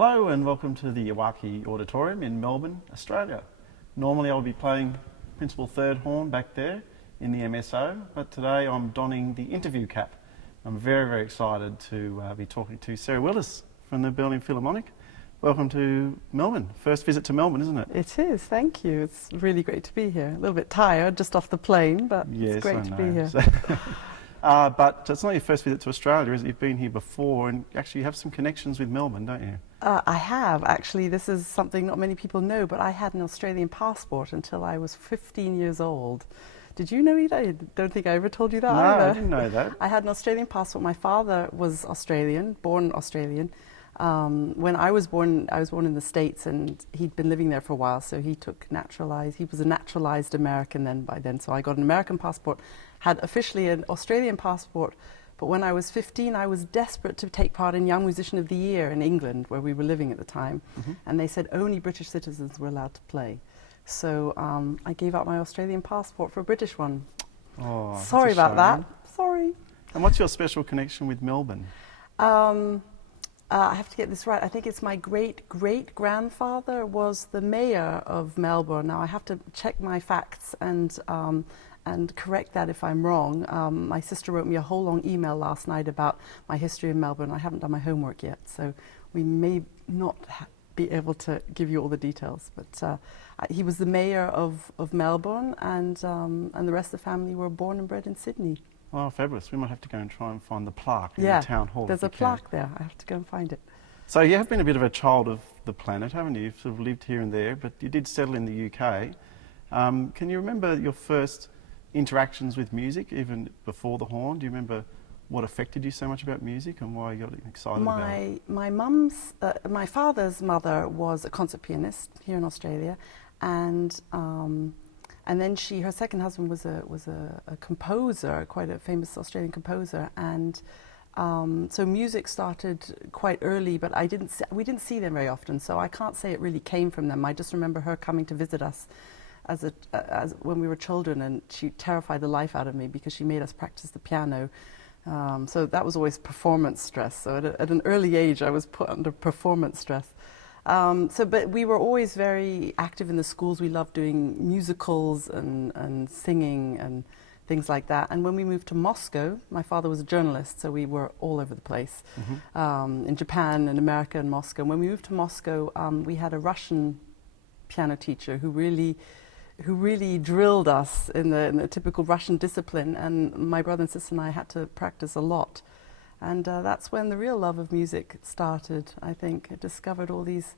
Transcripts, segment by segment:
Hello and welcome to the Iwaki Auditorium in Melbourne, Australia. Normally I'll be playing principal third horn back there in the MSO, but today I'm donning the interview cap. I'm very excited to be talking to Sarah Willis from the Berlin Philharmonic. Welcome to Melbourne. First visit to Melbourne, isn't it? It is, thank you. It's really great to be here. A little bit tired just off the plane, but Yes, it's great to be here. But it's not your first visit to Australia, is it? You've been here before and actually you have some connections with Melbourne, don't you? I have, actually. This is something not many people know, but I had an Australian passport until I was 15 years old. Did you know that? I don't think I ever told you that No, either. I didn't know that. I had an Australian passport. My father was Australian, born Australian. When I was born in the States, and he'd been living there for a while, so he was a naturalized American then by then. So I got an American passport, had officially an Australian passport, but when I was 15, I was desperate to take part in Young Musician of the Year in England, where we were living at the time. And they said only British citizens were allowed to play. So I gave up my Australian passport for a British one. Oh, Sorry about that. Sorry. And what's your special connection with Melbourne? I have to get this right. I think it's my great-great-grandfather was the mayor of Melbourne. Now I have to check my facts and correct that if I'm wrong. My sister wrote me a whole long email last night about my history in Melbourne. I haven't done my homework yet, so we may not be able to give you all the details. But he was the mayor of Melbourne, and the rest of the family were born and bred in Sydney. Oh, fabulous. We might have to go and try and find the plaque in the town hall. There's a plaque there. I have to go and find it. So you have been a bit of a child of the planet, haven't you? You've sort of lived here and there, but you did settle in the UK. Can you remember your first interactions with music, even before the horn? Do you remember what affected you so much about music and why you got excited about it? My father's mother was a concert pianist here in Australia, and then her second husband was a composer, quite a famous Australian composer, and so music started quite early, but we didn't see them very often, so I can't say it really came from them. I just remember her coming to visit us as when we were children, and she terrified the life out of me because she made us practice the piano. So that was always performance stress. So at an early age, I was put under performance stress. But we were always very active in the schools. We loved doing musicals and singing and things like that. And when we moved to Moscow, my father was a journalist, so we were all over the place, in Japan and America and Moscow. And when we moved to Moscow, we had a Russian piano teacher who really drilled us in the typical Russian discipline, and my brother and sister and I had to practice a lot. And that's when the real love of music started, I think. I discovered all these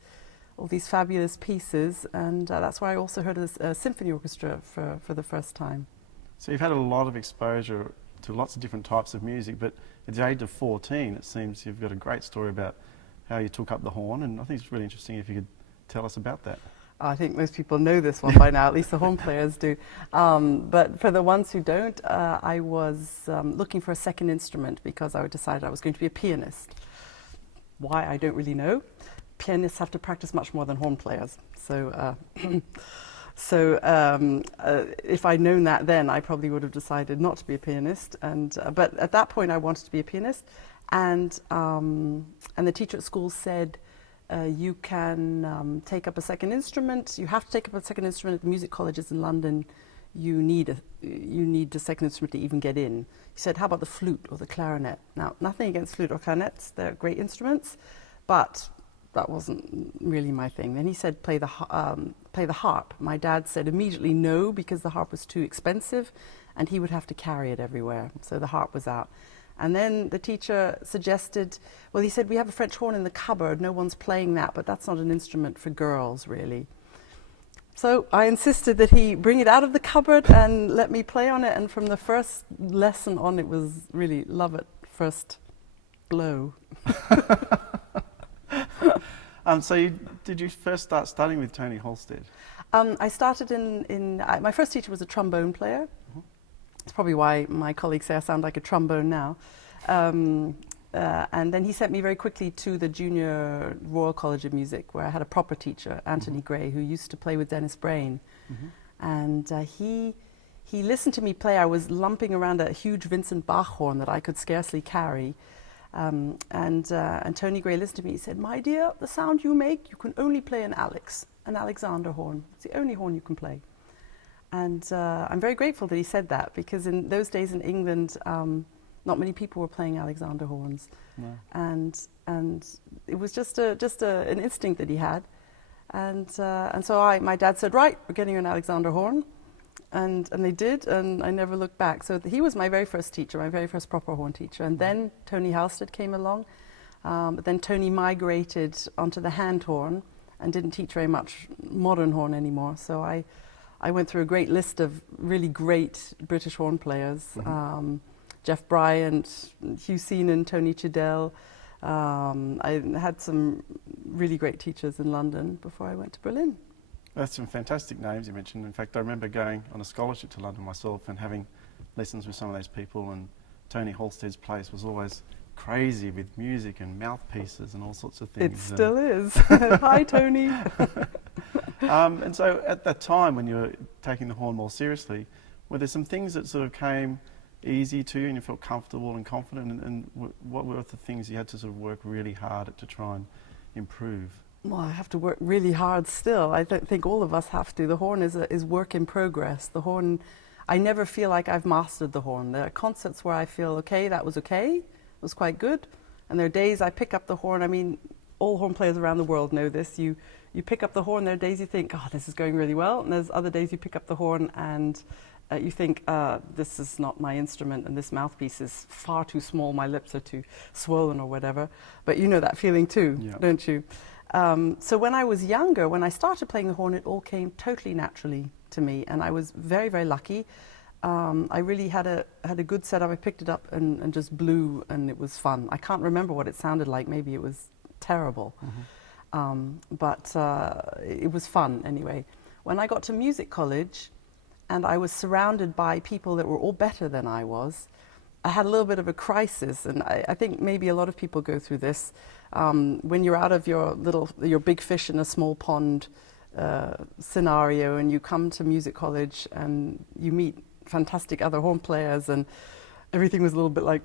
fabulous pieces, and that's why I also heard a symphony orchestra for the first time. So you've had a lot of exposure to lots of different types of music, but at the age of 14, it seems you've got a great story about how you took up the horn, and I think it's really interesting if you could tell us about that. I think most people know this one by now, at least the horn players do. But for the ones who don't, I was looking for a second instrument because I decided I was going to be a pianist. Why, I don't really know. Pianists have to practice much more than horn players. So, if I'd known that then, I probably would have decided not to be a pianist. But at that point, I wanted to be a pianist. And the teacher at school said, you can take up a second instrument. You have to take up a second instrument at the music colleges in London. You need a second instrument to even get in. He said, how about the flute or the clarinet? Now, nothing against flute or clarinets. They're great instruments, but that wasn't really my thing. Then he said, play the harp. My dad said immediately no, because the harp was too expensive and he would have to carry it everywhere. So the harp was out. And then the teacher suggested, well, he said, we have a French horn in the cupboard. No one's playing that, but that's not an instrument for girls, really. So I insisted that he bring it out of the cupboard and let me play on it. And from the first lesson on, it was really love at first blow. So did you first start studying with Tony Halstead? I started my first teacher was a trombone player. It's probably why my colleagues say I sound like a trombone now. And then he sent me very quickly to the Junior Royal College of Music, where I had a proper teacher, Anthony Gray, who used to play with Dennis Brain. And he listened to me play. I was lumping around a huge Vincent Bach horn that I could scarcely carry. And Tony Gray listened to me. He said, "My dear, the sound you make, you can only play an Alexander horn. It's the only horn you can play." And I'm very grateful that he said that, because in those days in England, not many people were playing Alexander horns. No. And it was just an instinct that he had. And so my dad said, "Right, we're getting you an Alexander horn." And they did, and I never looked back. So he was my very first teacher, my very first proper horn teacher. And then Tony Halstead came along. But then Tony migrated onto the hand horn and didn't teach very much modern horn anymore. So I went through a great list of really great British horn players. Jeff Bryant, Hugh Seenan, Tony Chiddell. I had some really great teachers in London before I went to Berlin. That's some fantastic names you mentioned. In fact, I remember going on a scholarship to London myself and having lessons with some of those people, and Tony Halstead's place was always crazy with music and mouthpieces and all sorts of things. It still is. Hi, Tony. And so at that time, when you were taking the horn more seriously, were there some things that sort of came easy to you and you felt comfortable and confident, and what were the things you had to sort of work really hard at to try and improve? Well, I have to work really hard still. I don't think all of us have to. The horn is work in progress. The horn, I never feel like I've mastered the horn. There are concerts where I feel, okay, that was okay, it was quite good. And there are days I pick up the horn. I mean, all horn players around the world know this. You pick up the horn, there are days you think, oh, this is going really well. And there's other days you pick up the horn and you think, this is not my instrument and this mouthpiece is far too small, my lips are too swollen or whatever. But you know that feeling too, don't you? So when I was younger, when I started playing the horn, it all came totally naturally to me, and I was very, very lucky. I really had a good setup. I picked it up and just blew, and it was fun. I can't remember what it sounded like. Maybe it was terrible, but it was fun anyway. When I got to music college, and I was surrounded by people that were all better than I was, I had a little bit of a crisis, and I think maybe a lot of people go through this. When you're out of your big fish in a small pond scenario, and you come to music college and you meet fantastic other horn players, and everything was a little bit like,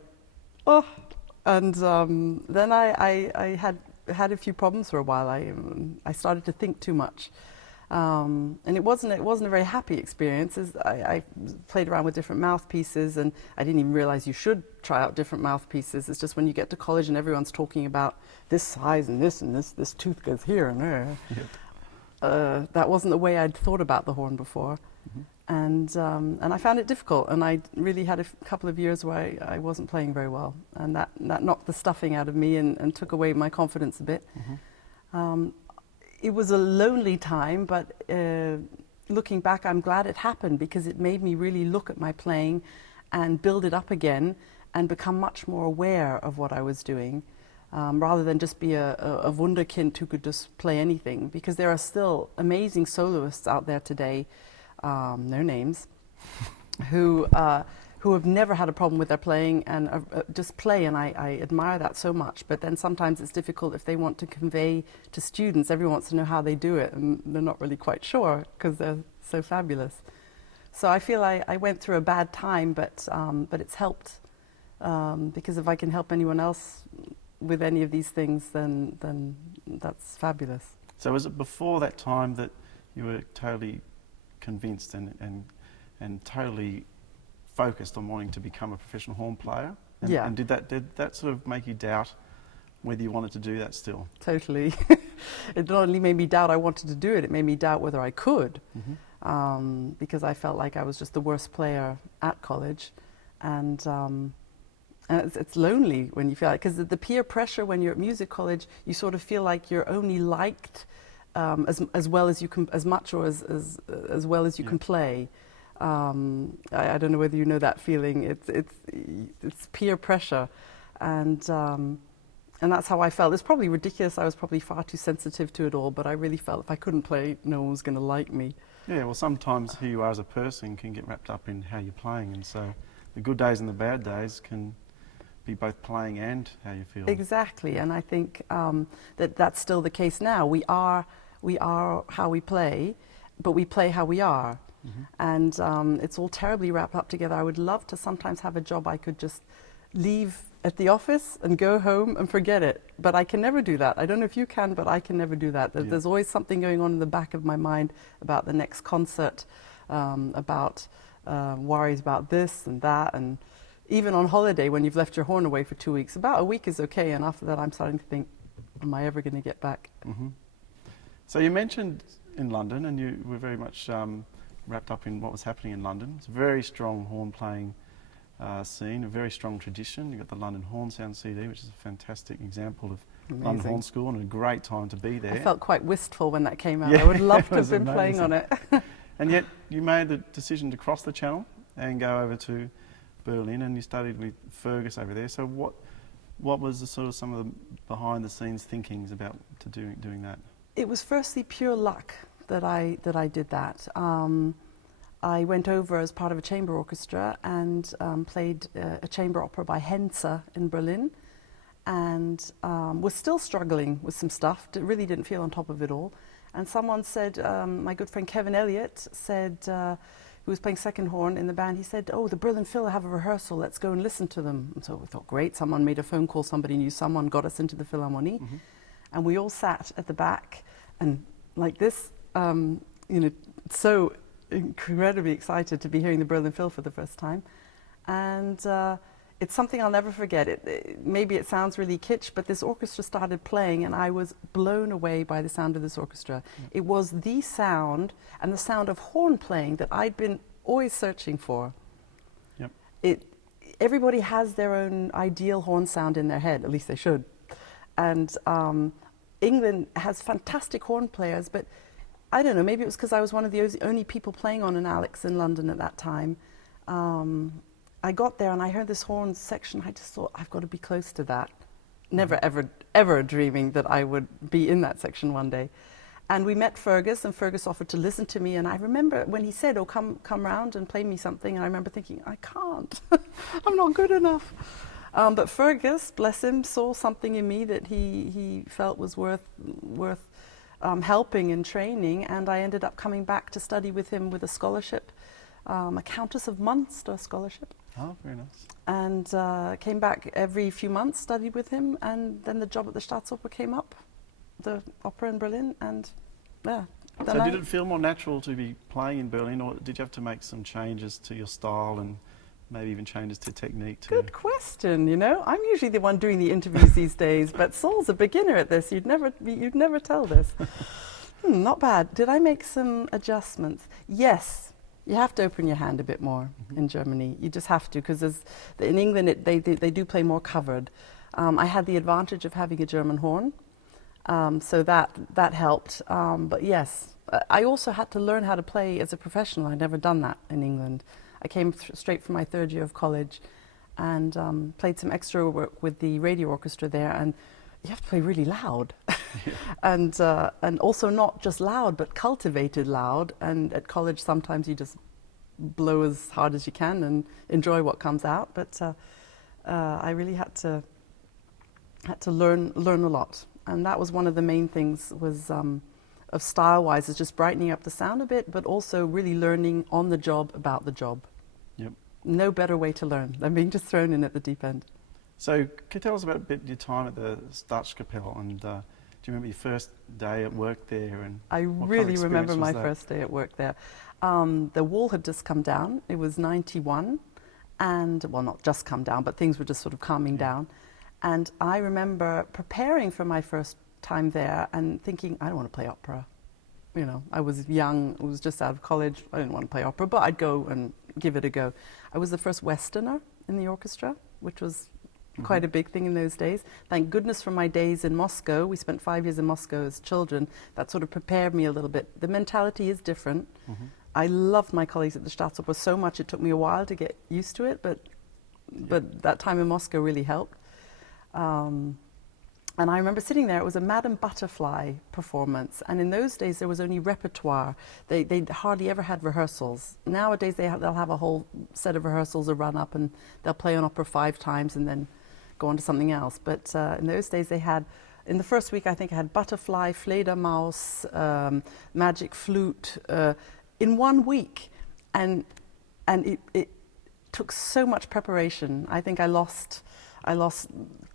oh. And then I had a few problems for a while. I started to think too much. And it wasn't a very happy experience. I played around with different mouthpieces, and I didn't even realize you should try out different mouthpieces. It's just when you get to college and everyone's talking about this size and this tooth goes here and there. That wasn't the way I'd thought about the horn before. And I found it difficult, and I really had a couple of years where I wasn't playing very well, and that knocked the stuffing out of me and took away my confidence a bit. It was a lonely time, but looking back, I'm glad it happened, because it made me really look at my playing and build it up again and become much more aware of what I was doing, rather than just be a wunderkind who could just play anything, because there are still amazing soloists out there today, no names, who have never had a problem with their playing and just play, and I admire that so much. But then sometimes it's difficult if they want to convey to students. Everyone wants to know how they do it, and they're not really quite sure because they're so fabulous. So I feel I went through a bad time, but it's helped, because if I can help anyone else with any of these things, then that's fabulous. So was it before that time that you were totally convinced and totally focused on wanting to become a professional horn player? And did that sort of make you doubt whether you wanted to do that still? Totally. It not only made me doubt I wanted to do it, it made me doubt whether I could, because I felt like I was just the worst player at college, and it's lonely when you feel like, because the peer pressure when you're at music college, you sort of feel like you're only liked as well as you can, as much or as well as you can play. I don't know whether you know that feeling. It's peer pressure, and that's how I felt. It's probably ridiculous. I was probably far too sensitive to it all, but I really felt if I couldn't play, no one was going to like me. Yeah, well, sometimes who you are as a person can get wrapped up in how you're playing, and so the good days and the bad days can be both playing and how you feel. Exactly, and I think that's still the case now. We are how we play, but we play how we are. And it's all terribly wrapped up together. I would love to sometimes have a job I could just leave at the office and go home and forget it. But I can never do that. I don't know if you can, but I can never do that. Yeah. There's always something going on in the back of my mind about the next concert, about worries about this and that. And even on holiday, when you've left your horn away for 2 weeks, about a week is okay. And after that, I'm starting to think, am I ever going to get back? Mm-hmm. So you mentioned in London, and you were very much wrapped up in what was happening in London. It's a very strong horn playing scene, a very strong tradition. You've got the London Horn Sound CD, which is a fantastic example of Amazing. London Horn School, and a great time to be there. I felt quite wistful when that came out. Yeah, I would love it to have was been playing on it. And yet you made the decision to cross the channel and go over to Berlin, and you studied with Fergus over there. So what was the sort of some of the behind the scenes thinkings about doing that? It was firstly pure luck that I did that. I went over as part of a chamber orchestra and played a chamber opera by Henze in Berlin, and was still struggling with some stuff. Really didn't feel on top of it all. And someone said, my good friend Kevin Elliott said, who was playing second horn in the band, he said, "Oh, the Berlin Phil have a rehearsal, let's go and listen to them." And so we thought, great, someone made a phone call, somebody knew someone, got us into the Philharmonie. Mm-hmm. And we all sat at the back and like this, so incredibly excited to be hearing the Berlin Phil for the first time. And it's something I'll never forget. Maybe it sounds really kitsch, but this orchestra started playing and I was blown away by the sound of this orchestra. Mm. It was the sound and the sound of horn playing that I'd been always searching for. Yep. Everybody has their own ideal horn sound in their head, at least they should. And England has fantastic horn players, but I don't know, maybe it was because I was one of the only people playing on an Alex in London at that time. I got there and I heard this horn section. I just thought, I've got to be close to that. Never, ever dreaming that I would be in that section one day. And we met Fergus, and Fergus offered to listen to me. And I remember when he said, "Oh, come round and play me something," and I remember thinking, I can't. I'm not good enough. But Fergus, bless him, saw something in me that he felt was worth helping and training, and I ended up coming back to study with him with a scholarship, a Countess of Munster scholarship. Oh, very nice. And came back every few months, studied with him, and then the job at the Staatsoper came up, the opera in Berlin, and yeah. So did it feel more natural to be playing in Berlin, or did you have to make some changes to your style and maybe even changes to technique too? Good question, you know. I'm usually the one doing the interviews these days, but Saul's a beginner at this. You'd never tell this. Not bad. Did I make some adjustments? Yes. You have to open your hand a bit more in Germany. You just have to, because in England they do play more covered. I had the advantage of having a German horn, so that helped. But yes, I also had to learn how to play as a professional. I'd never done that in England. I came straight from my third year of college and played some extra work with the radio orchestra there, and you have to play really loud. Yeah. and also not just loud, but cultivated loud. And at college, sometimes you just blow as hard as you can and enjoy what comes out. But I really had to learn a lot. And that was one of the main things was of style-wise, is just brightening up the sound a bit, but also really learning on the job about the job. Yep. No better way to learn than being just thrown in at the deep end. So, can you tell us about a bit your time at the Staatskapelle, and do you remember your first day at work there? And I really remember my first day at work there. The wall had just come down. It was 91, and well, not just come down, but things were just sort of calming down. And I remember preparing for my first time there and thinking, I don't want to play opera. You know, I was young, I was just out of college, I didn't want to play opera, but I'd go and give it a go. I was the first Westerner in the orchestra, which was quite a big thing in those days. Thank goodness for my days in Moscow. We spent 5 years in Moscow as children. That sort of prepared me a little bit. The mentality is different. I loved my colleagues at the Staatsoper so much it took me a while to get used to it, but that time in Moscow really helped. And I remember sitting there, it was a Madame Butterfly performance, and in those days there was only repertoire. They hardly ever had rehearsals. Nowadays they'll have a whole set of rehearsals, a run up, and they'll play an opera 5 times and then go on to something else. But in those days they had, in the first week I think I had Butterfly, Fledermaus, Magic Flute, in 1 week. And it took so much preparation. I think I lost I lost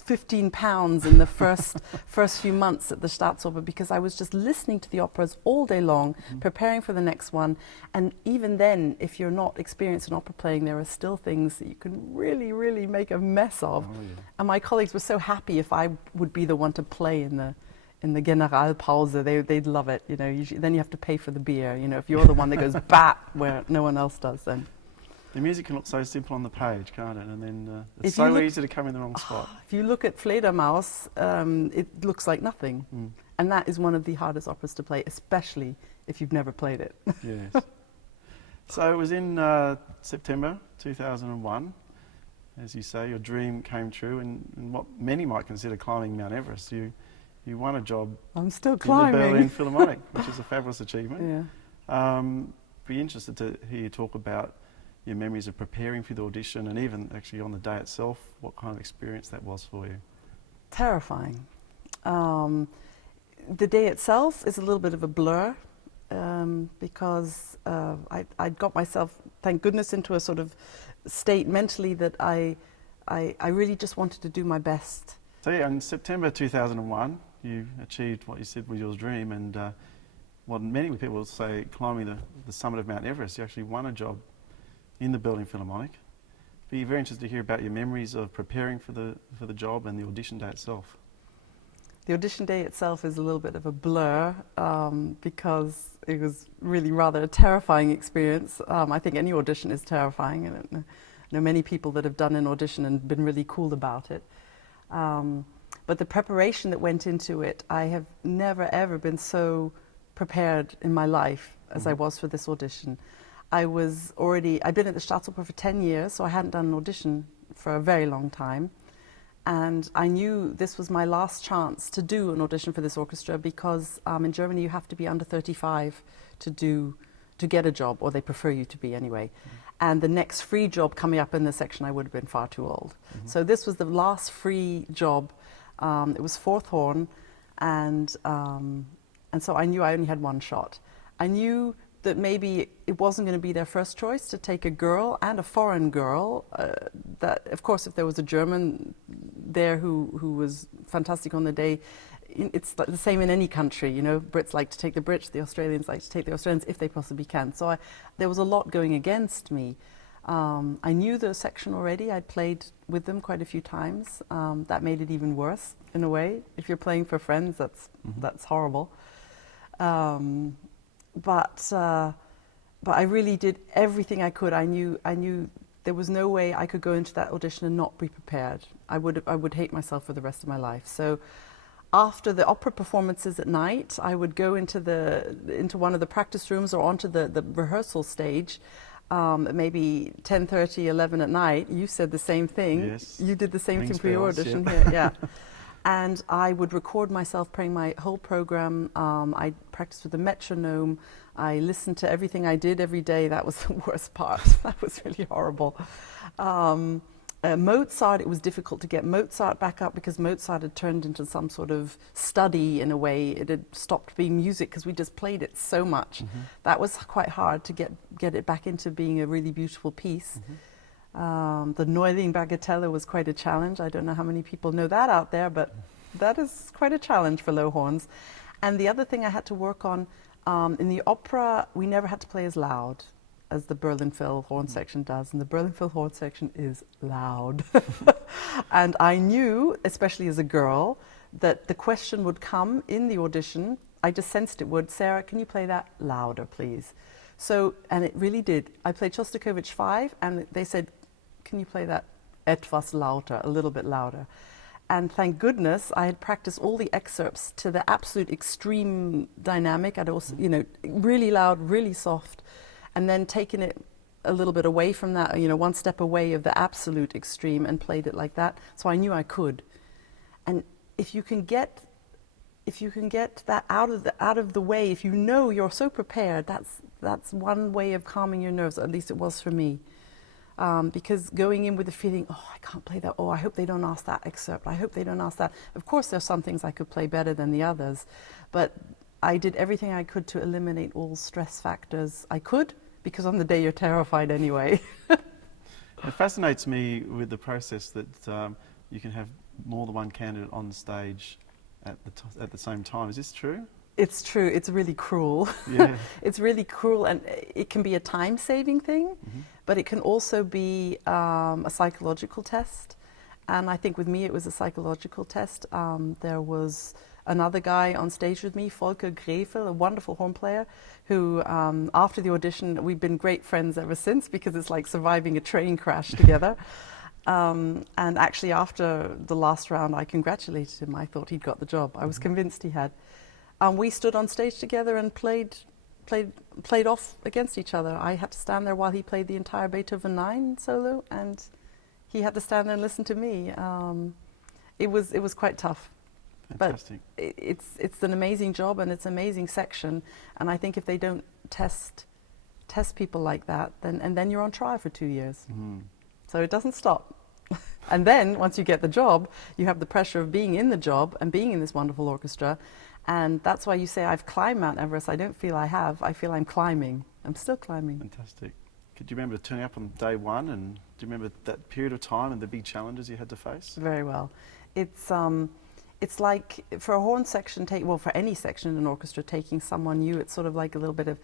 15 pounds in the first few months at the Staatsoper because I was just listening to the operas all day long, preparing for the next one. And even then, if you're not experienced in opera playing, there are still things that you can really, really make a mess of. Oh, yeah. And my colleagues were so happy if I would be the one to play in the Generalpause. They'd love it, you know. Usually, then you have to pay for the beer, you know. If you're the one that goes bat where no one else does, then. The music can look so simple on the page, can't it? And then it's If so easy to come in the wrong spot. If you look at Fledermaus, it looks like nothing. And that is one of the hardest operas to play, especially if you've never played it. Yes. So it was in September 2001. As you say, your dream came true, and what many might consider climbing Mount Everest. You won a job I'm still in the climbing. Berlin Philharmonic, which is a fabulous achievement. Yeah. Be interested to hear you talk about your memories of preparing for the audition, and even actually on the day itself, what kind of experience that was for you. Terrifying. The day itself is a little bit of a blur because I'd got myself, thank goodness, into a sort of state mentally that I really just wanted to do my best. So yeah, in September 2001, you achieved what you said was your dream, and what many people say, climbing the summit of Mount Everest. You actually won a job in the Berlin Philharmonic. Be very interested to hear about your memories of preparing for the job and the audition day itself. The audition day itself is a little bit of a blur because it was really rather a terrifying experience. I think any audition is terrifying, and I know many people that have done an audition and been really cool about it. But the preparation that went into it, I have never ever been so prepared in my life as I was for this audition. I'd been at the Staatsoper for 10 years, so I hadn't done an audition for a very long time. And I knew this was my last chance to do an audition for this orchestra because in Germany you have to be under 35 to get a job, or they prefer you to be anyway. And the next free job coming up in the section, I would have been far too old. So this was the last free job. It was fourth horn, and so I knew I only had one shot. I knew that maybe it wasn't going to be their first choice to take a girl, and a foreign girl. That, of course, if there was a German there who was fantastic on the day, it's the same in any country, you know. Brits like to take the Brits, the Australians like to take the Australians if they possibly can. So there was a lot going against me. I knew the section already. I'd played with them quite a few times. That made it even worse in a way. If you're playing for friends, that's horrible. But I really did everything I could. I knew there was no way I could go into that audition and not be prepared. I would hate myself for the rest of my life. So after the opera performances at night, I would go into one of the practice rooms or onto the rehearsal stage. Maybe 10:30, 11 at night. You said the same thing. Yes. You did the same Rings thing for your bells, audition yeah. here. Yeah. And I would record myself playing my whole program. I practiced with a metronome. I listened to everything I did every day. That was the worst part. That was really horrible. Mozart, it was difficult to get Mozart back up because Mozart had turned into some sort of study in a way. It had stopped being music because we just played it so much. That was quite hard to get it back into being a really beautiful piece. The Neuling Bagatelle was quite a challenge. I don't know how many people know that out there, but that is quite a challenge for low horns. And the other thing I had to work on, in the opera, we never had to play as loud as the Berlin Phil horn section does, and the Berlin Phil horn section is loud. And I knew, especially as a girl, that the question would come in the audition. I just sensed it would. Sarah, can you play that louder, please? So, and it really did. I played Shostakovich 5, and they said, can you play that etwas lauter, a little bit louder? And thank goodness I had practiced all the excerpts to the absolute extreme dynamic. I'd also, you know, really loud, really soft, and then taken it a little bit away from that, you know, one step away of the absolute extreme and played it like that. So I knew I could. And if you can get that out of the way, if you know you're so prepared, that's one way of calming your nerves. At least it was for me. Because going in with the feeling, oh, I can't play that. Oh, I hope they don't ask that excerpt. I hope they don't ask that. Of course, there's some things I could play better than the others, but I did everything I could to eliminate all stress factors I could, because on the day you're terrified anyway. It fascinates me with the process that you can have more than one candidate on stage at the same time. Is this true? It's true. It's really cruel. Yeah. It's really cruel, and it can be a time-saving thing, but it can also be a psychological test. And I think with me, it was a psychological test. There was another guy on stage with me, Volker Grevel, a wonderful horn player, who after the audition, we've been great friends ever since, because it's like surviving a train crash together. And actually, after the last round, I congratulated him. I thought he'd got the job. I was convinced he had. We stood on stage together and played off against each other. I had to stand there while he played the entire Beethoven 9 solo, and he had to stand there and listen to me. It was quite tough. Fantastic. But it's an amazing job, and it's an amazing section. And I think if they don't test people like that, then you're on trial for 2 years. So it doesn't stop. And then once you get the job, you have the pressure of being in the job and being in this wonderful orchestra. And that's why you say, I've climbed Mount Everest. I don't feel I have. I feel I'm climbing. I'm still climbing. Fantastic. Could you remember turning up on day one, and do you remember that period of time and the big challenges you had to face? Very well. It's like for a horn section, for any section in an orchestra, taking someone new, it's sort of like a little bit of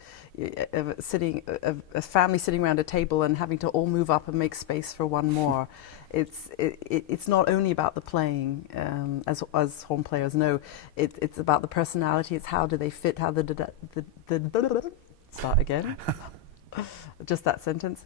a family sitting around a table and having to all move up and make space for one more. It's not only about the playing, as horn players know. It's about the personality. It's how do they fit? How start again. Just that sentence.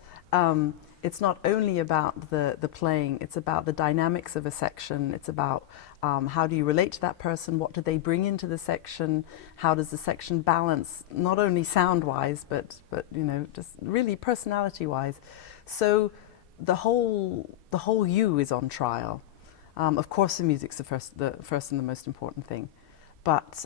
It's not only about the playing, it's about the dynamics of a section. It's about how do you relate to that person, what do they bring into the section, how does the section balance, not only sound-wise, but you know, just really personality-wise. So the whole you is on trial. Of course the music's the first and the most important thing. But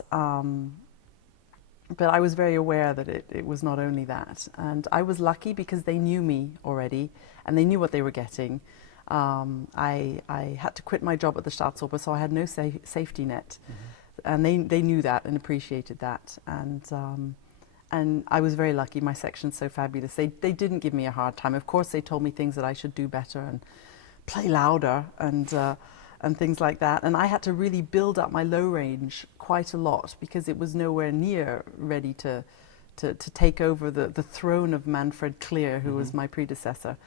I was very aware that it was not only that. And I was lucky because they knew me already and they knew what they were getting. I had to quit my job at the Staatsoper, so I had no safety net. And they knew that and appreciated that. And I was very lucky. My section's so fabulous. They didn't give me a hard time. Of course, they told me things that I should do better and play louder and things like that. And I had to really build up my low range quite a lot because it was nowhere near ready to take over the throne of Manfred Clear, who was my predecessor.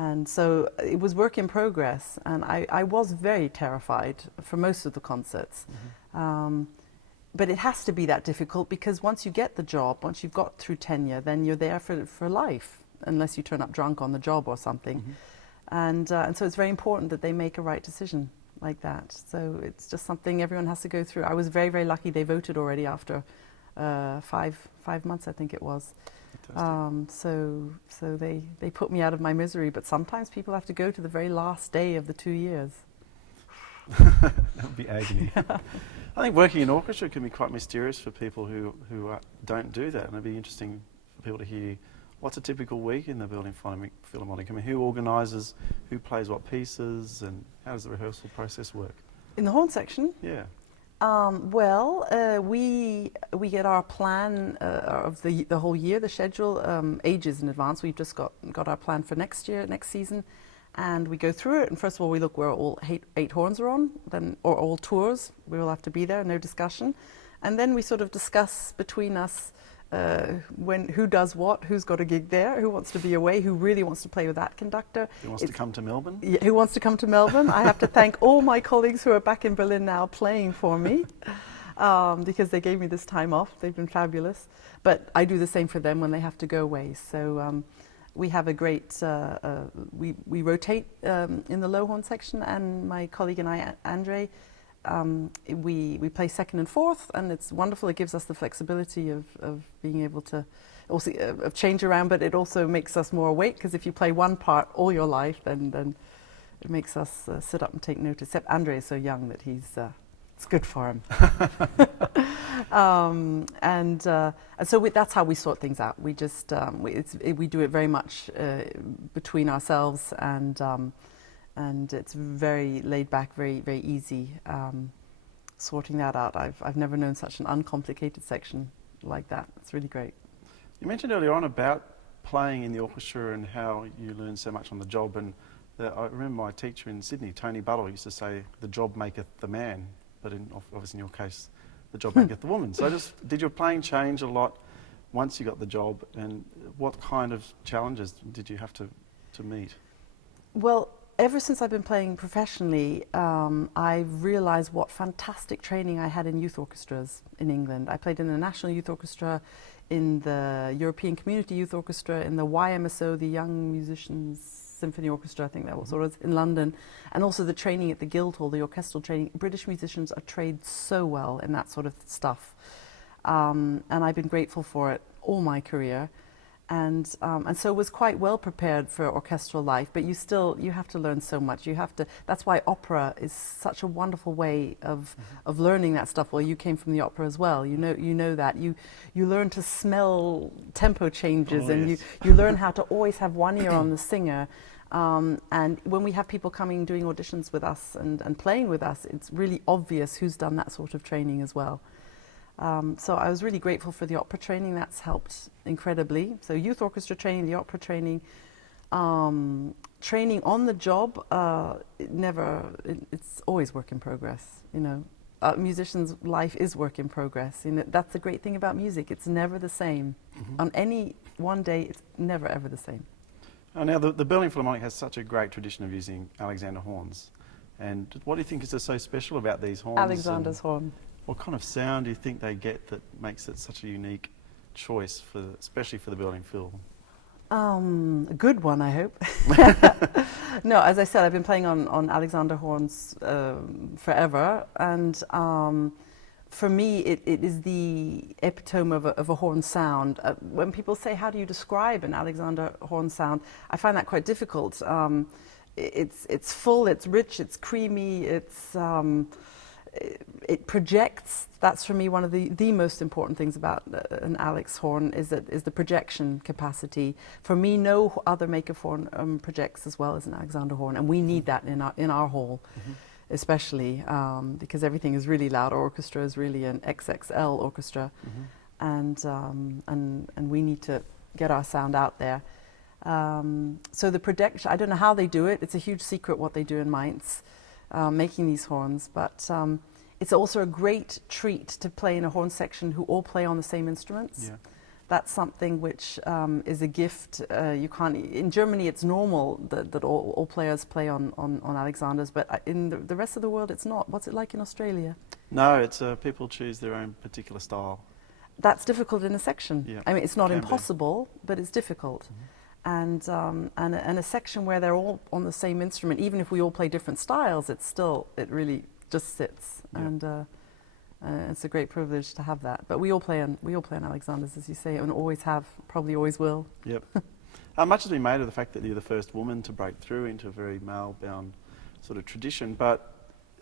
And so it was work in progress, and I was very terrified for most of the concerts. But it has to be that difficult because once you get the job, once you've got through tenure, then you're there for life, unless you turn up drunk on the job or something. And so it's very important that they make a right decision like that. So it's just something everyone has to go through. I was very, very lucky. They voted already after 5 months, I think it was. So they put me out of my misery. But sometimes people have to go to the very last day of the 2 years. That would be agony. I think working in orchestra can be quite mysterious for people who don't do that. And it'd be interesting for people to hear what's a typical week in the Berlin Philharmonic. I mean, who organises, who plays what pieces, and how does the rehearsal process work? In the horn section? Yeah. We get our plan of the whole year, the schedule, ages in advance. We've just got our plan for next season, and we go through it. And first of all, we look where all eight horns are on, or all tours. We all have to be there, no discussion. And then we sort of discuss between us who does what, who's got a gig there, who wants to be away, who really wants to play with that conductor. Who wants to come to Melbourne? Yeah, who wants to come to Melbourne? I have to thank all my colleagues who are back in Berlin now playing for me because they gave me this time off. They've been fabulous. But I do the same for them when they have to go away. So we have a great, we rotate in the low horn section, and my colleague and I, Andre, we play second and fourth, and it's wonderful. It gives us the flexibility of being able to also change around, but it also makes us more awake, because if you play one part all your life, then it makes us sit up and take notice. Except Andre is so young that it's good for him. And so that's how we sort things out. We just we do it very much between ourselves, and it's very laid back, very, very easy sorting that out. I've never known such an uncomplicated section like that. It's really great. You mentioned earlier on about playing in the orchestra and how you learn so much on the job, and I remember my teacher in Sydney, Tony Buttle, used to say, "The job maketh the man," but obviously in your case, the job maketh the woman. So did your playing change a lot once you got the job, and what kind of challenges did you have to meet? Well, ever since I've been playing professionally, I've realised what fantastic training I had in youth orchestras in England. I played in the National Youth Orchestra, in the European Community Youth Orchestra, in the YMSO, the Young Musicians Symphony Orchestra, I think that was what it was, in London, and also the training at the Guildhall, the orchestral training. British musicians are trained so well in that sort of stuff, and I've been grateful for it all my career. And so was quite well prepared for orchestral life, but you have to learn so much. That's why opera is such a wonderful way of learning that stuff. Well, you came from the opera as well. You know that. You learn to smell tempo changes, and yes. you learn how to always have one ear on the singer. And when we have people coming doing auditions with us and playing with us, it's really obvious who's done that sort of training as well. So I was really grateful for the opera training. That's helped incredibly. So youth orchestra training, the opera training, training on the job. It's always work in progress. You know, a musician's life is work in progress. You know, that's the great thing about music. It's never the same. On any one day, it's never ever the same. Now the Berlin Philharmonic has such a great tradition of using Alexander horns. And what do you think is so special about these horns? Alexander's horn. What kind of sound do you think they get that makes it such a unique choice, especially for the Berlin Phil? A good one, I hope. No, as I said, I've been playing on Alexander horns forever, and for me, it is the epitome of a horn sound. When people say, "How do you describe an Alexander horn sound?" I find that quite difficult. It's full, it's rich, it's creamy, it projects. That's for me one of the most important things about an Alex horn is the projection capacity. For me, no other maker horn projects as well as an Alexander horn, and we need that in our hall, especially because everything is really loud. Our orchestra is really an XXL orchestra, and we need to get our sound out there. So the projection, I don't know how they do it. It's a huge secret what they do in Mainz. Making these horns, but it's also a great treat to play in a horn section who all play on the same instruments. Yeah. That's something which is a gift. You can't. In Germany, it's normal that all players play on Alexanders, but in the rest of the world, it's not. What's it like in Australia? No, it's people choose their own particular style. That's difficult in a section. Yeah. I mean, it's not Can impossible, but it's difficult. And a section where they're all on the same instrument, even if we all play different styles, it really just sits. Yeah. And it's a great privilege to have that. But we all play on Alexanders, as you say, and always have, probably always will. Yep. Much has been made of the fact that you're the first woman to break through into a very male-bound sort of tradition. But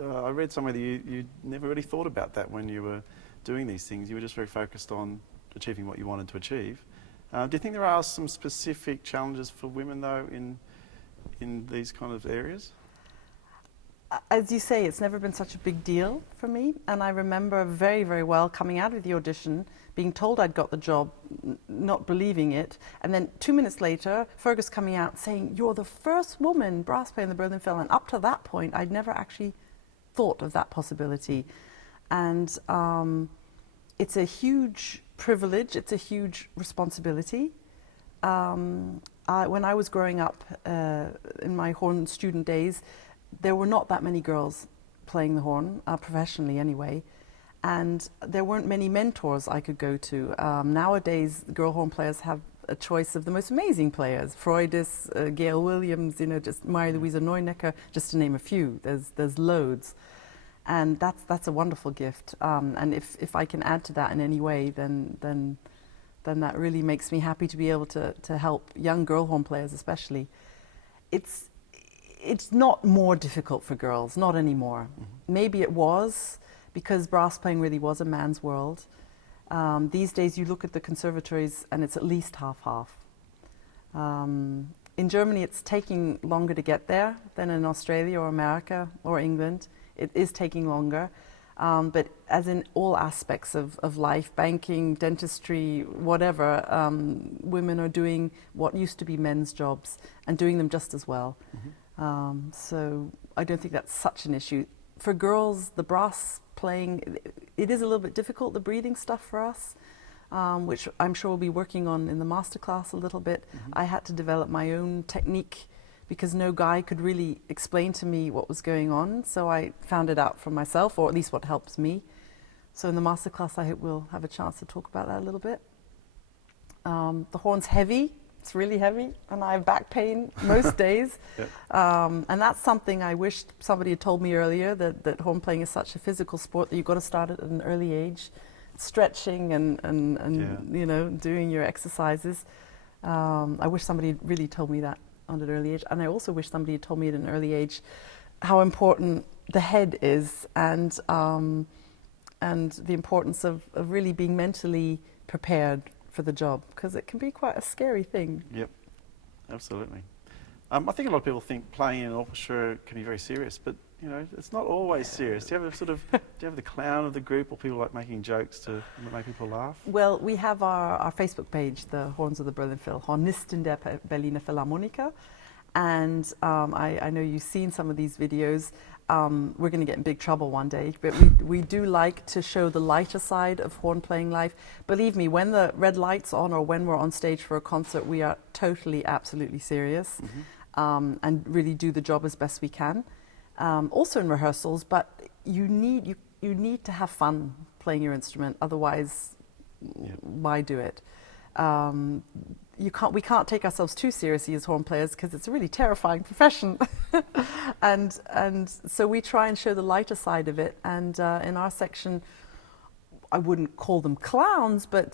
I read somewhere that you never really thought about that when you were doing these things. You were just very focused on achieving what you wanted to achieve. Do you think there are some specific challenges for women, though, in these kind of areas? As you say, it's never been such a big deal for me. And I remember very, very well coming out of the audition, being told I'd got the job, not believing it. And then 2 minutes later, Fergus coming out saying, "You're the first woman brass player in the Berlin Phil." And up to that point, I'd never actually thought of that possibility. And it's a huge privilege, it's a huge responsibility. When I was growing up in my horn student days, there were not that many girls playing the horn, professionally anyway, and there weren't many mentors I could go to. Nowadays, girl horn players have a choice of the most amazing players, Freudis, Gail Williams, just Maria-Louisa Neunecker, just to name a few. There's loads. And that's a wonderful gift. And if I can add to that in any way, then that really makes me happy to be able to help young girl horn players, especially. It's not more difficult for girls, not anymore. Maybe it was, because brass playing really was a man's world. These days, you look at the conservatories, and it's at least half-half. In Germany, it's taking longer to get there than in Australia or America or England. It is taking longer, but as in all aspects of life, banking, dentistry, whatever, women are doing what used to be men's jobs and doing them just as well. So I don't think that's such an issue. For girls, the brass playing, it is a little bit difficult, the breathing stuff for us, which I'm sure we'll be working on in the masterclass a little bit. I had to develop my own technique because no guy could really explain to me what was going on. So I found it out for myself, or at least what helps me. So in the masterclass, I hope we'll have a chance to talk about that a little bit. The horn's heavy. It's really heavy, and I have back pain most days. Yep. And that's something I wish somebody had told me earlier, that horn playing is such a physical sport that you've got to start it at an early age, stretching and you know, doing your exercises. I wish somebody had really told me that at an early age, and I also wish somebody had told me at an early age how important the head is, and the importance of really being mentally prepared for the job, because it can be quite a scary thing. Yep, absolutely. I think a lot of people think playing in an orchestra can be very serious, but you know, it's not always serious. Do you have a sort of, do you have the clown of the group, or people like making jokes to make people laugh? Well, we have our Facebook page, the Horns of the Berlin Phil, Hornisten der Berliner Philharmoniker, and I know you've seen some of these videos. We're going to get in big trouble one day, but we do like to show the lighter side of horn playing life. Believe me, when the red light's on, or when we're on stage for a concert, we are totally, absolutely serious, and really do the job as best we can. Also in rehearsals, but you need to have fun playing your instrument. Otherwise, why do it? We can't take ourselves too seriously as horn players, because it's a really terrifying profession. and so we try and show the lighter side of it. And in our section, I wouldn't call them clowns, but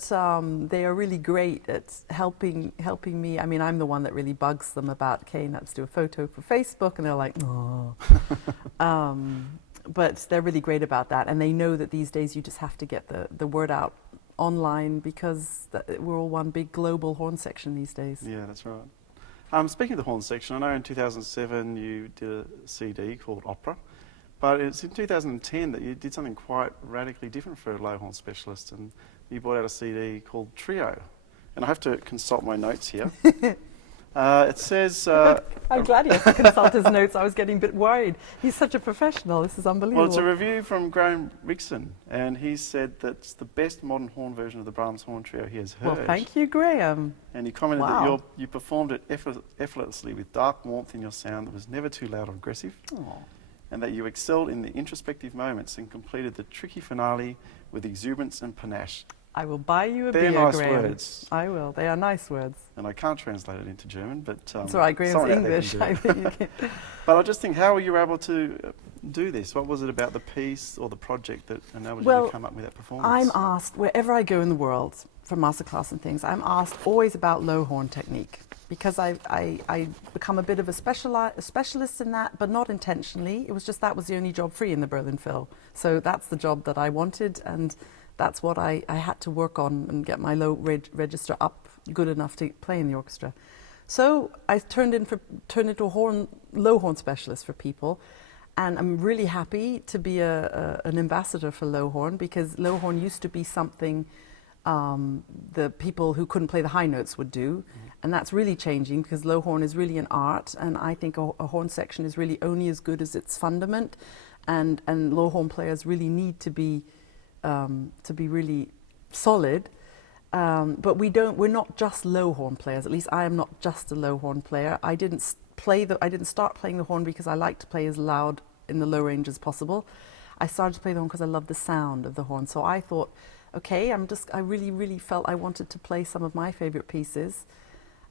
they are really great at helping me. I mean, I'm the one that really bugs them about, okay, let's do a photo for Facebook, and they're like, oh. But they're really great about that, and they know that these days you just have to get the word out online, because we're all one big global horn section these days. Yeah, that's right. Speaking of the horn section, I know in 2007 you did a CD called Opera, but it's in 2010 that you did something quite radically different for low horn specialists, and you brought out a CD called Trio. And I have to consult my notes here. It says... I'm glad he has to consult his notes. I was getting a bit worried. He's such a professional. This is unbelievable. Well, it's a review from Graham Rickson, and he said that it's the best modern horn version of the Brahms Horn Trio he has heard. Well, thank you, Graham. And he commented that you performed it effortlessly with dark warmth in your sound that was never too loud or aggressive. Aww. And that you excelled in the introspective moments and completed the tricky finale with exuberance and panache. I will buy you a beer, Graham. They're nice words. I will. They are nice words. And I can't translate it into German, but... It's all right, Graham's English. I think you can. But I just think, how were you able to do this? What was it about the piece or the project that enabled you to come up with that performance? I'm asked, wherever I go in the world, for masterclass and things, I'm asked always about low horn technique, because I become a bit of a specialist in that, but not intentionally. It was just that was the only job free in the Berlin Phil. So that's the job that I wanted, and that's what I had to work on and get my low register up good enough to play in the orchestra. So I turned into a low horn specialist for people, and I'm really happy to be an ambassador for low horn, because low horn used to be something the people who couldn't play the high notes would do, and that's really changing, because low horn is really an art, and I think a horn section is really only as good as its fundament, and low horn players really need to be really solid, but we're not just low horn players. At least I am not just a low horn player. I didn't start playing the horn because I like to play as loud in the low range as possible. I started to play the horn because I love the sound of the horn. So I thought, okay, I really felt I wanted to play some of my favorite pieces.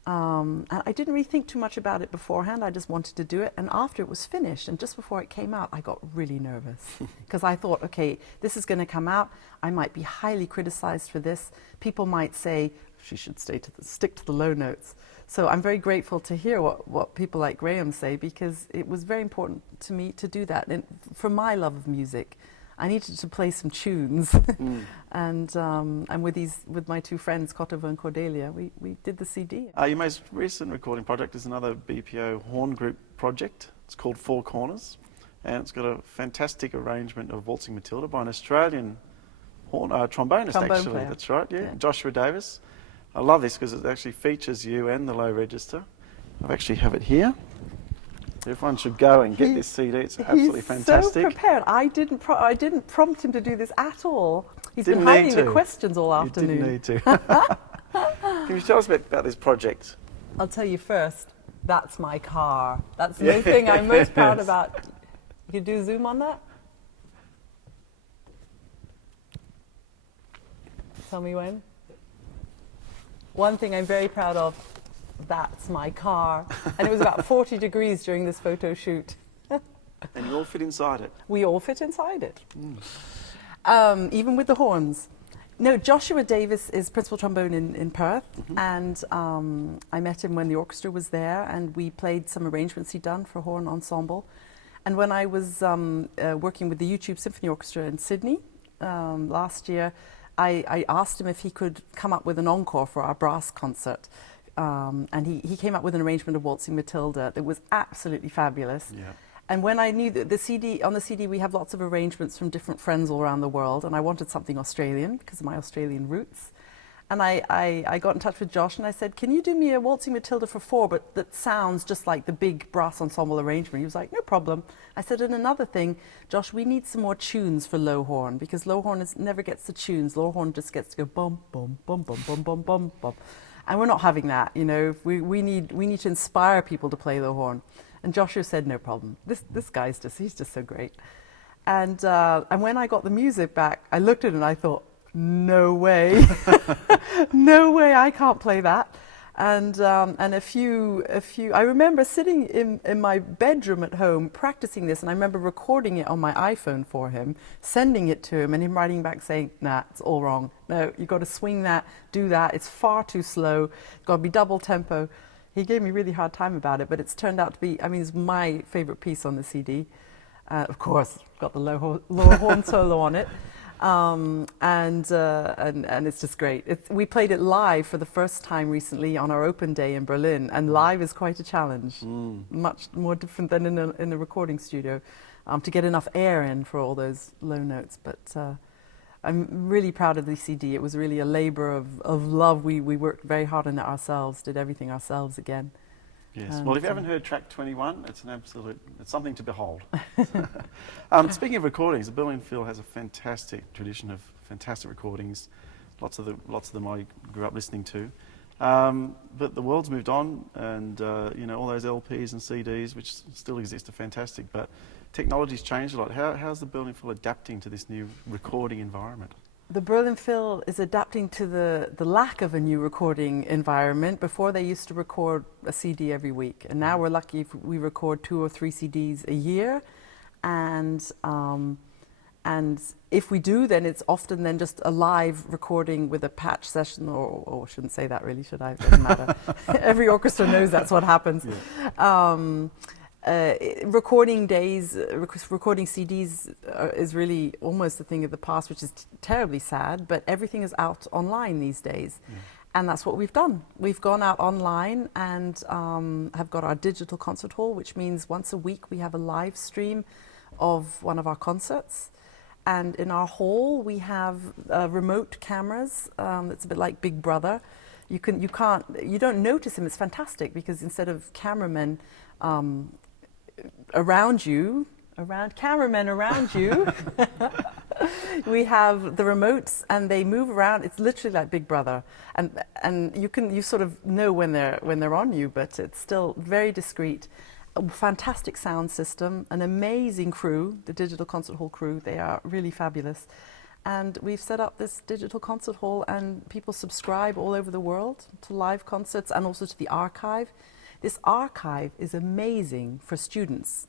And I didn't really think too much about it beforehand. I just wanted to do it. And after it was finished, and just before it came out, I got really nervous, because I thought, okay, this is going to come out. I might be highly criticized for this. People might say she should stick to the low notes. So I'm very grateful to hear what people like Graham say, because it was very important to me to do that. And for my love of music, I needed to play some tunes, and with my two friends, Kotovo and Cordelia, we did the CD. Your most recent recording project is another BPO horn group project. It's called Four Corners, and it's got a fantastic arrangement of Waltzing Matilda by an Australian trombonist, actually. Player. That's right, yeah, Joshua Davis. I love this because it actually features you and the low register. I actually have it here. Everyone should go and get this CD. It's absolutely fantastic. He's so prepared. I didn't prompt him to do this at all. He's Didn't been hiding need to. the questions all afternoon. You didn't need to. Can you tell us a bit about this project? I'll tell you first. That's my car. That's the thing I'm most proud about. You could do zoom on that? Tell me when. One thing I'm very proud of, that's my car. And it was about 40 degrees during this photo shoot. And you all fit inside it? We all fit inside it. Even with the horns. No, Joshua Davis is principal trombone in Perth, and I met him when the orchestra was there, and we played some arrangements he'd done for horn ensemble. And when I was working with the YouTube Symphony Orchestra in Sydney last year, I asked him if he could come up with an encore for our brass concert. And he came up with an arrangement of Waltzing Matilda that was absolutely fabulous. Yeah. And when I knew that on the CD we have lots of arrangements from different friends all around the world, and I wanted something Australian because of my Australian roots. And I got in touch with Josh and I said, can you do me a Waltzing Matilda for 4, but that sounds just like the big brass ensemble arrangement? He was like, no problem. I said, and another thing, Josh, we need some more tunes for low horn, because low horn never gets the tunes. Low horn just gets to go bum, bum, bum, bum, bum, bum, bum, bum. And we're not having that, you know. We need to inspire people to play low horn. And Joshua said, no problem. This guy's he's just so great. And when I got the music back, I looked at it and I thought, no way, no way, I can't play that. And a few, I remember sitting in my bedroom at home practicing this, and I remember recording it on my iPhone for him, sending it to him, and him writing back saying, nah, it's all wrong. No, you've got to swing that, do that, it's far too slow, it's got to be double tempo. He gave me a really hard time about it, but it's turned out to be, I mean, it's my favorite piece on the CD. Of course, got the low horn solo on it. And it's just great. We played it live for the first time recently on our open day in Berlin, and live is quite a challenge, much more different than in a recording studio, to get enough air in for all those low notes. But I'm really proud of the CD. It was really a labor of love. We worked very hard on it ourselves, did everything ourselves again. Yes. Well, if you haven't heard track 21, it's something to behold. Speaking of recordings, the Berlin Phil has a fantastic tradition of fantastic recordings. Lots of them I grew up listening to. But the world's moved on, and all those LPs and CDs, which still exist, are fantastic. But technology's changed a lot. How's the Berlin Phil adapting to this new recording environment? The Berlin Phil is adapting to the lack of a new recording environment. Before, they used to record a CD every week, and now we're lucky if we record 2 or 3 CDs a year. And if we do, then it's often then just a live recording with a patch session, or I shouldn't say that really, should I? It doesn't matter. Every orchestra knows that's what happens. Yeah. Recording days, recording CDs is really almost a thing of the past, which is terribly sad, but everything is out online these days. Yeah. And that's what we've done. We've gone out online and have got our digital concert hall, which means once a week we have a live stream of one of our concerts. And in our hall we have remote cameras. It's a bit like Big Brother. You don't notice them. It's fantastic because instead of cameramen cameramen around you, we have the remotes, and they move around. It's literally like Big Brother, and you sort of know when they're on you, but it's still very discreet. A fantastic sound system, an amazing crew, the digital concert hall crew. They are really fabulous. And we've set up this digital concert hall, and people subscribe all over the world to live concerts and also to the archive. This archive is amazing for students.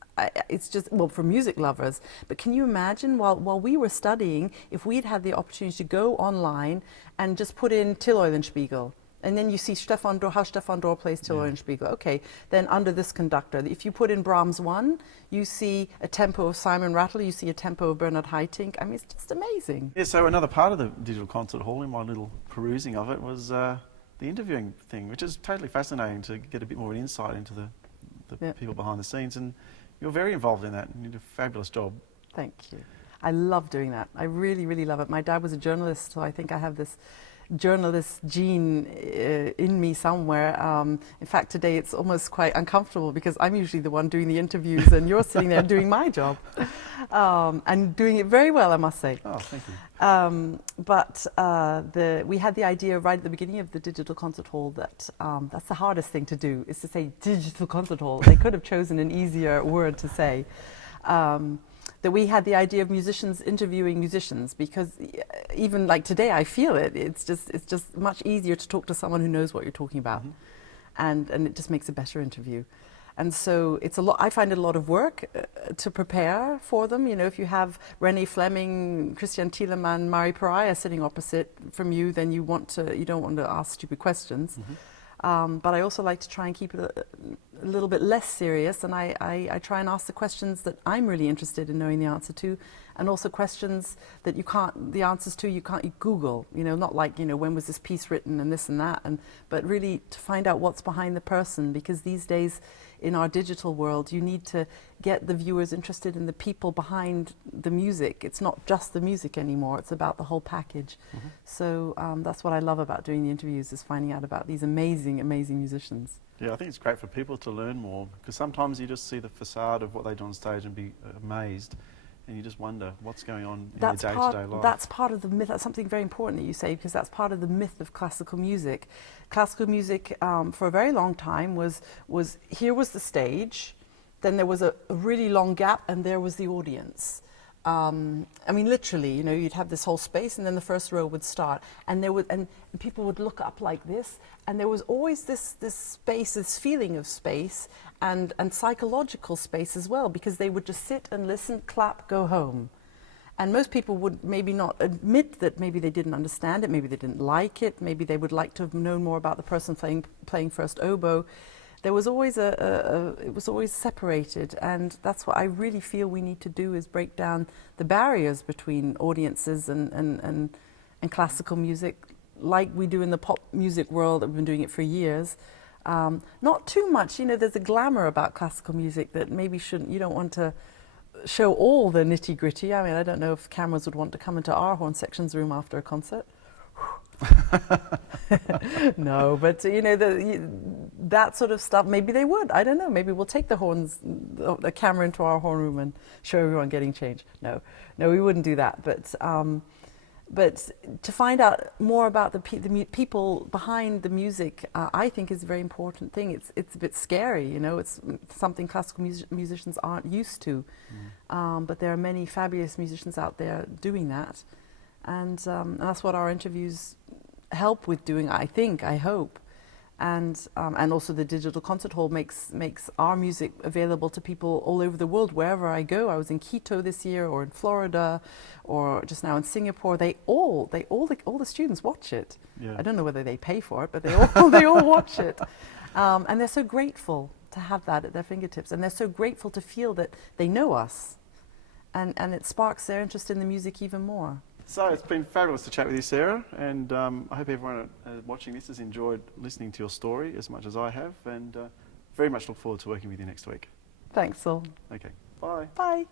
It's just, well, for music lovers. But can you imagine, while we were studying, if we'd had the opportunity to go online and just put in Till Eulenspiegel, and then you see how Stefan Dorr plays Till Eulenspiegel. Okay, then under this conductor, if you put in Brahms 1, you see a tempo of Simon Rattle, you see a tempo of Bernhard Haitink. I mean, it's just amazing. Yeah, so another part of the digital concert hall in my little perusing of it was the interviewing thing, which is totally fascinating to get a bit more of an insight into the people behind the scenes. And you're very involved in that, and you do a fabulous job. Thank you. I love doing that. I really, really love it. My dad was a journalist, so I think I have this journalist gene in me somewhere. In fact, today it's almost quite uncomfortable because I'm usually the one doing the interviews and you're sitting there doing my job. And doing it very well, I must say. Oh, thank you. We had the idea right at the beginning of the Digital Concert Hall that that's the hardest thing to do, is to say Digital Concert Hall. They could have chosen an easier word to say. That we had the idea of musicians interviewing musicians, because even like today I feel it. It's just much easier to talk to someone who knows what you're talking about, and it just makes a better interview. And so it's a lot. I find it a lot of work to prepare for them. You know, if you have Renee Fleming, Christian Thielemann, Mari Pariah sitting opposite from you, then you don't want to ask stupid questions. But I also like to try and keep it a little bit less serious, and I try and ask the questions that I'm really interested in knowing the answer to, and also questions that you can't Google, you know, not like, you know, when was this piece written and this and that, but really to find out what's behind the person, because these days in our digital world you need to get the viewers interested in the people behind the music. It's not just the music anymore, it's about the whole package. So that's what I love about doing the interviews, is finding out about these amazing, amazing musicians. Yeah, I think it's great for people to learn more, because sometimes you just see the facade of what they do on stage and be amazed, and you just wonder what's going on in your day-to-day life. That's part of the myth. That's something very important that you say, because that's part of the myth of classical music. Classical music for a very long time was here was the stage, then there was a really long gap, and there was the audience. I mean, literally, you know, you'd have this whole space, and then the first row would start, and people would look up like this, and there was always this space, this feeling of space, and psychological space as well, because they would just sit and listen, clap, go home. And most people would maybe not admit that maybe they didn't understand it, maybe they didn't like it, maybe they would like to have known more about the person playing first oboe. There was always it was always separated, and that's what I really feel we need to do, is break down the barriers between audiences and classical music, like we do in the pop music world. We've been doing it for years. Not too much, you know, there's a glamour about classical music that maybe you don't want to show all the nitty gritty. I mean, I don't know if cameras would want to come into our horn sections room after a concert. No, but you know, that sort of stuff, maybe they would. I don't know. Maybe we'll take the camera into our horn room and show everyone getting changed. No, we wouldn't do that. But to find out more about the people behind the music, I think is a very important thing. It's a bit scary, you know. It's something classical musicians aren't used to. But there are many fabulous musicians out there doing that. And that's what our interviews help with doing, I hope. And also the Digital Concert Hall makes our music available to people all over the world, wherever I go. I was in Quito this year, or in Florida, or just now in Singapore. All the students watch it. Yeah. I don't know whether they pay for it, but they all watch it. And they're so grateful to have that at their fingertips, and they're so grateful to feel that they know us, and it sparks their interest in the music even more. So it's been fabulous to chat with you, Sarah, and I hope everyone watching this has enjoyed listening to your story as much as I have, and very much look forward to working with you next week. Thanks, Saul. Okay, bye. Bye.